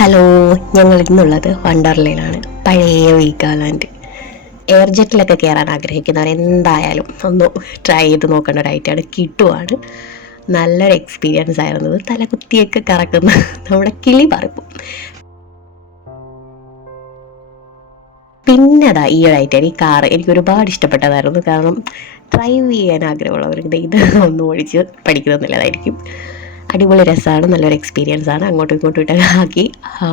Hello, ഞങ്ങൾ ഇന്നുള്ളത് വണ്ടർലയിലാണ്. പഴയ വീഗാലാൻഡ്. എയർജെറ്റിലൊക്കെ കയറാൻ ആഗ്രഹിക്കുന്നവർ എന്തായാലും ഒന്ന് ട്രൈ ചെയ്ത് നോക്കേണ്ട ഒരു ഐറ്റമാണ്. കിട്ടുവാണ്. നല്ലൊരു എക്സ്പീരിയൻസ് ആയിരുന്നു. തലകുത്തിയൊക്കെ കറക്കുന്ന നമ്മുടെ കിളി പറക്കും. പിന്നെ അതാ ഈ ഒരു ഐറ്റം, ഈ കാറ് എനിക്ക് ഒരുപാട് ഇഷ്ടപ്പെട്ടതായിരുന്നു. കാരണം ഡ്രൈവ് ചെയ്യാൻ ആഗ്രഹമുള്ളവർക്ക് ഇത് ഒന്നും ഓടിച്ച് പഠിക്കുന്നത് നല്ലതായിരിക്കും. അടിപൊളി രസമാണ്, നല്ലൊരു എക്സ്പീരിയൻസ് ആണ്. അങ്ങോട്ടും ഇങ്ങോട്ടും ഇട്ട് ആക്കി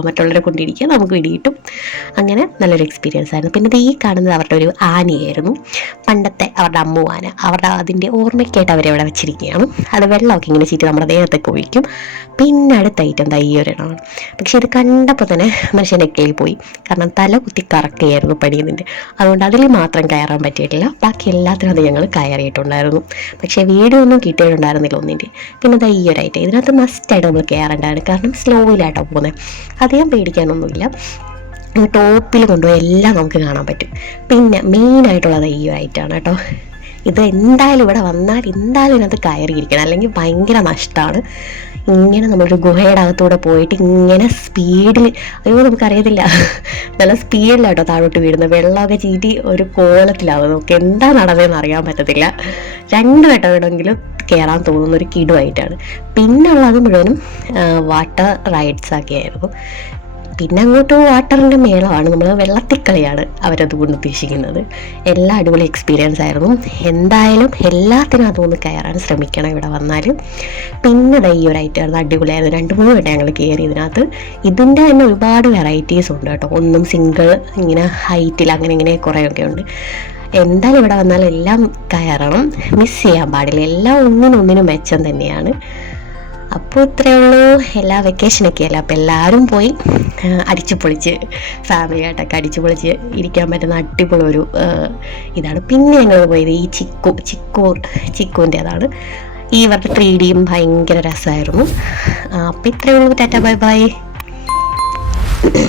മറ്റുള്ളവരെ കൊണ്ടിരിക്കുക, നമുക്ക് പിടിയിട്ടും. അങ്ങനെ നല്ലൊരു എക്സ്പീരിയൻസ് ആയിരുന്നു. പിന്നെ ഇത് ഈ കാണുന്നത് അവരുടെ ഒരു ആനയായിരുന്നു, പണ്ടത്തെ അവരുടെ അമ്മുവാന. അവരുടെ അതിൻ്റെ ഓർമ്മയ്ക്കായിട്ട് അവരവിടെ വെച്ചിരിക്കുകയാണ്. അത് വെള്ളമൊക്കെ ഇങ്ങനെ ചീറ്റി നമ്മുടെ ദേഹത്തൊക്കെ ഒഴിക്കും. പിന്നെ അടുത്ത ഐറ്റം ഈ ഒരെണ്ണമാണ്. പക്ഷെ ഇത് കണ്ടപ്പോൾ തന്നെ മനുഷ്യൻ്റെ കിളി പോയി. കാരണം തല കുത്തി കറക്കുകയായിരുന്നു പണിയുന്നതിൻ്റെ. അതുകൊണ്ട് അതിൽ മാത്രം കയറാൻ പറ്റിയിട്ടില്ല. ബാക്കി എല്ലാത്തിനും അത് ഞങ്ങൾ കയറിയിട്ടുണ്ടായിരുന്നു. പക്ഷേ വീഡിയോ ഒന്നും കിട്ടിയിട്ടുണ്ടായിരുന്നില്ല ഒന്നിൻ്റെ. പിന്നെ ഈ ഒരു ഐറ്റം ഇതിനകത്ത് മസ്റ്റായിട്ട് നമ്മൾ കയറേണ്ടതാണ്. കാരണം സ്ലോയിലായിട്ടോ പോകുന്നത്. അധികം പേടിക്കാനൊന്നുമില്ല. ടോപ്പിൽ കൊണ്ടുപോയി എല്ലാം നമുക്ക് കാണാൻ പറ്റും. പിന്നെ മെയിനായിട്ടുള്ളത് ഈ ഒരു ഐറ്റമാണ് കേട്ടോ. ഇത് എന്തായാലും ഇവിടെ വന്നാൽ എന്തായാലും ഇതിനകത്ത് കയറിയിരിക്കണം, അല്ലെങ്കിൽ ഭയങ്കര നഷ്ടമാണ്. ഇങ്ങനെ നമ്മളൊരു ഗുഹയുടെ അകത്തൂടെ പോയിട്ട് ഇങ്ങനെ സ്പീഡിൽ, അയ്യോ നമുക്കറിയത്തില്ല, നല്ല സ്പീഡിലാട്ടോ താഴോട്ട് വീഴുന്നത്. വെള്ളമൊക്കെ ചീറ്റി ഒരു കോലത്തിലാവും. നമുക്ക് എന്താ നടന്നതെന്ന് അറിയാൻ പറ്റത്തില്ല. 2 വട്ടം വേണമെങ്കിലും കയറാൻ തോന്നുന്ന ഒരു കിടുവായിട്ടാണ്. പിന്നെ ഉള്ളത് മുഴുവനും വാട്ടർ റൈഡ്സൊക്കെ ആയിരുന്നു. പിന്നെ അങ്ങോട്ട് വാട്ടറിൻ്റെ മേളമാണ്, നമ്മൾ വെള്ളത്തിക്കളിയാണ് അവരതുകൊണ്ട് ഉദ്ദേശിക്കുന്നത്. എല്ലാം അടിപൊളി എക്സ്പീരിയൻസ് ആയിരുന്നു. എന്തായാലും എല്ലാത്തിനും അതൊന്ന് കയറാൻ ശ്രമിക്കണം ഇവിടെ വന്നാൽ. പിന്നെ ഈ ഒരു ഐറ്റം അടിപൊളിയായിരുന്നു. 2-3 വട്ടം ഞങ്ങൾ കയറി ഇതിനകത്ത്. ഇതിൻ്റെ തന്നെ ഒരുപാട് വെറൈറ്റീസ് ഉണ്ട് കേട്ടോ. ഒന്നും സിംഗിൾ, ഇങ്ങനെ ഹൈറ്റിൽ, അങ്ങനെ ഇങ്ങനെ കുറേയൊക്കെ ഉണ്ട്. എന്തായാലും ഇവിടെ വന്നാൽ എല്ലാം കയറണം, മിസ് ചെയ്യാൻ പാടില്ല. എല്ലാം ഒന്നിനൊന്നിനും മെച്ചം തന്നെയാണ്. അപ്പോൾ ഇത്രയേ ഉള്ളൂ. എല്ലാ വെക്കേഷനൊക്കെ അല്ലേ, അപ്പോൾ എല്ലാവരും പോയി അടിച്ചു പൊളിച്ച് ഫാമിലിയായിട്ടൊക്കെ അടിച്ചു പൊളിച്ച് ഇരിക്കാൻ പറ്റുന്ന അടിപൊളി ഒരു ഇതാണ്. പിന്നെ ഞങ്ങൾ പോയത് ഈ ചിക്കുവിൻ്റെ അതാണ്. ഈ ഇവരുടെ 3Dയും ഭയങ്കര രസമായിരുന്നു. അപ്പോൾ ഇത്രയേ ഉള്ളൂ. Tata, bye bye.